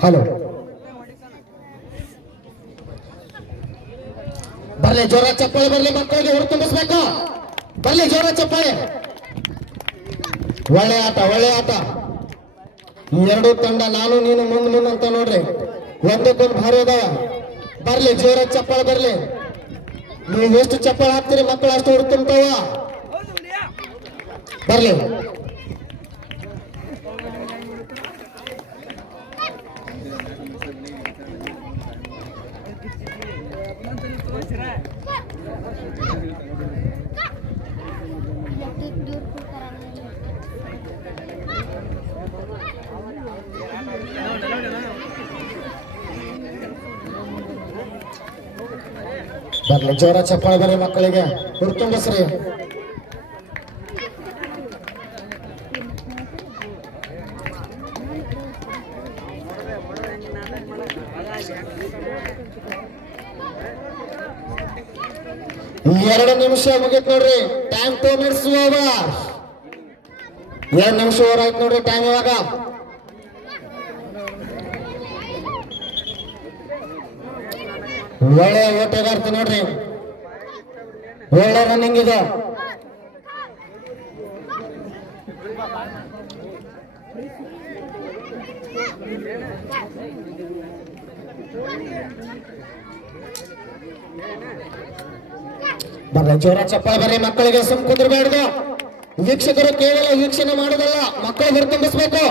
hello ಬರ್ಲಿ ಜೋರ ಚಪ್ಪಾಳೆ ಬರ್ಲಿ ಮಕ್ಕಳಿಗೆ ಹೊರತುಂಬಿಸ್ಬೇಕು ಬರ್ಲಿ ಜೋರ ಚಪ್ಪಾಳೆ ಒಳ್ಳೆ ಆಟ ಎರಡು ತಂಡ ನಾನು ನೀನು ಮುಂದ್ ಅಂತ ನೋಡ್ರಿ ಒಂದಕ್ಕೊಂದು ಭಾರಿ ಅದಾವ ಬರ್ಲಿ ಜೋರ ಚಪ್ಪಾಳೆ ಬರ್ಲಿ ನೀವು ಎಷ್ಟು ಚಪ್ಪಾಳೆ ಹಾಕ್ತೀರಿ ಮಕ್ಕಳು ಅಷ್ಟು ಹೊರತುಂಬ್ತಾವ ಬರ್ಲಿ ಬರ್ಲಿ ಜೋರ ಚಪ್ಪಾಳೆ ಬರ್ರಿ ಮಕ್ಕಳಿಗೆ ಹುರ್ತುಂಬಿಸ್ರಿ ಎರಡು ನಿಮಿಷ ಮುಗಿತ್ ನೋಡ್ರಿ ಟೈಮ್ 2 ಮಿನಿಟ್ಸ್ ಓವರ್ 2 ನಿಮಿಷ ಓವರ್ ಆಯ್ತು ನೋಡ್ರಿ ಟೈಮ್ ಇವಾಗ ಒಳ್ಳೆ ಓಟಗಾರ್ತಿ ನೋಡ್ರಿ ಒಳ್ಳೆ ರನ್ನಿಂಗ್ ಇದೆ ಬರ್ರಿ ಜೋರ ಚಪ್ಪಾಳೆ ಬರ್ರಿ ಮಕ್ಕಳಿಗೆ ಸುಮ್ ಕುಂದ್ರಬೇಡ್ದು ವೀಕ್ಷಕರು ಕೇವಲ ವೀಕ್ಷಣೆ ಮಾಡೋದಲ್ಲ ಮಕ್ಕಳು ಹೊರತುಂಬಿಸ್ಬೇಕು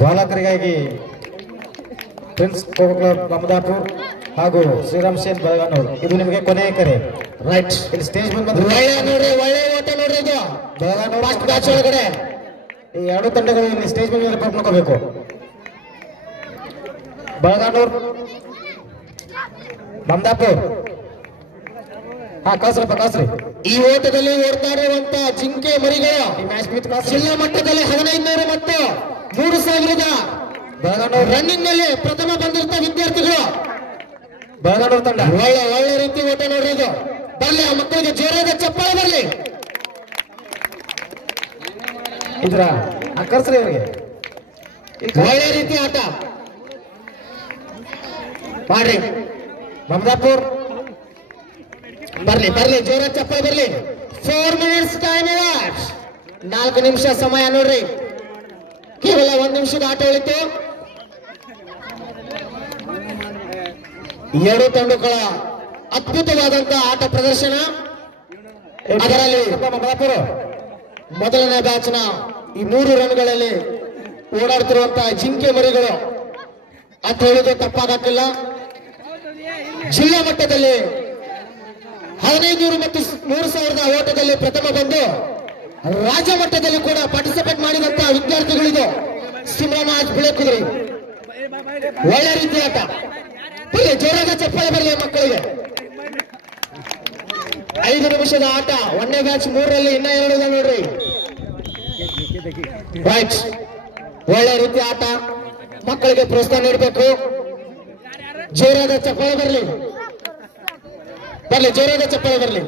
ಬಾಲಕರಿಗಾಗಿ ಪ್ರಿನ್ಸ್ ಖೋ ಕ್ಲಬ್ ಮಮದಾಪುರ್ ಹಾಗೂ ಶ್ರೀರಾಮ್ ಸೇನ್ ಬೆಳಗಾನೂರು ಇದು ನಿಮಗೆ ಕೊನೆಯ ಕರೆ ರೈಟ್ ಇಲ್ಲಿ ಸ್ಟೇಜ್ ಮುಂದೆ ನೋಡ್ರಿ ಒಳ್ಳೆ ಓಟ ನೋಡ್ರಿ ಇದು ಬೆಳಗಾನೂರು ಫಸ್ಟ್ ಬ್ಯಾಚ್ ಒಳಗಡೆ ಈ ಎರಡು ತಂಡಗಳು ಇಲ್ಲಿ ಸ್ಟೇಜ್ ಮೇಲೆ ಕರ್ಕೊಂಡ್ಕೋಬೇಕು ಬೆಳಗಾನೂರು ಮಮದಾಪುರ್ ಕಳ್ಸ್ರಿ ಈ ಓಟದಲ್ಲಿ ಓಡ್ತಾ ಇರುವಂತ ಜಿಂಕೆ ಮರಿಗಳು ಜಿಲ್ಲಾ ಮಟ್ಟದಲ್ಲಿ 1500 ಮತ್ತು 3000 ಬೆಳಗಾನೂರು ರನ್ನಿಂಗ್ ನಲ್ಲಿ ಪ್ರಥಮ ಬಂದಿರ್ತ ವಿದ್ಯಾರ್ಥಿಗಳು ಬೆಳಗಾನೂರು ತಂಡ ಒಳ್ಳೆ ರೀತಿ ಓಟ ನೋಡ್ರಿ ಇದು ಬರ್ಲಿ ಆ ಮಕ್ಕಳಿಗೆ ಜೋರಾದ ಚಪ್ಪಾಳೆ ಬರ್ಲಿ ಇದ್ರ ಕರ್ಸ್ರಿ ಅವರಿಗೆ ಒಳ್ಳೆ ರೀತಿ ಆಟ ಮಾಡ್ರಿ ಮಮದಾಪುರ್ ಬರ್ಲಿ ಜೋರ ಚಪ್ಪಾಳೆ ಬರ್ಲಿ 4 ಮಿನಿಟ್ಸ್ ಟೈಮ್ 4 ನಿಮಿಷ ಸಮಯ ನೋಡ್ರಿ ಕೇವಲ 1 ನಿಮಿಷದ ಆಟ ಉಳಿತು ಎರಡು ತಂಡಗಳ ಅದ್ಭುತವಾದಂತಹ ಆಟ ಪ್ರದರ್ಶನ ಅದರಲ್ಲಿ ಮಮದಾಪುರ ಮೊದಲನೇ ಬ್ಯಾಚ್ ನ ಈ 3 ರನ್ಗಳಲ್ಲಿ ಓಡಾಡ್ತಿರುವಂತಹ ಜಿಂಕೆ ಮರಿಗಳು ಅಂತ ಹೇಳಿದ್ರೆ ತಪ್ಪಾಗಕ್ಕಿಲ್ಲ ಜಿಲ್ಲಾ ಮಟ್ಟದಲ್ಲಿ 1500 ಮತ್ತು 3000 ಓಟದಲ್ಲಿ ಪ್ರಥಮ ಬಂದು ರಾಜ್ಯ ಮಟ್ಟದಲ್ಲಿ ಕೂಡ ಪಾರ್ಟಿಸಿಪೇಟ್ ಮಾಡಿದಂತಹ ವಿದ್ಯಾರ್ಥಿಗಳಿದು ಸಿಂಹರಾಜ್ ಬಿಳಕುದ್ರಿ ಒಳ್ಳೆ ರೀತಿ ಆಟ ಜೋರಾದ ಚಪ್ಪಾಳೆ ಬರಲಿ ಮಕ್ಕಳಿಗೆ 5 ನಿಮಿಷದ ಆಟ ಒಂದನೇ ಬ್ಯಾಚ್ 3ರಲ್ಲಿ ಇನ್ನ 2 ಇದೆ ನೋಡ್ರಿ ರೈಟ್ ಒಳ್ಳೆ ರೀತಿ ಆಟ ಮಕ್ಕಳಿಗೆ ಪ್ರೋತ್ಸಾಹ ನೀಡಬೇಕು ಜೋರಾದ ಚಪ್ಪಾಳೆ ಬರಲಿ ಜೋರಾದ ಚಪ್ಪಾಳೆ ಬರಲಿ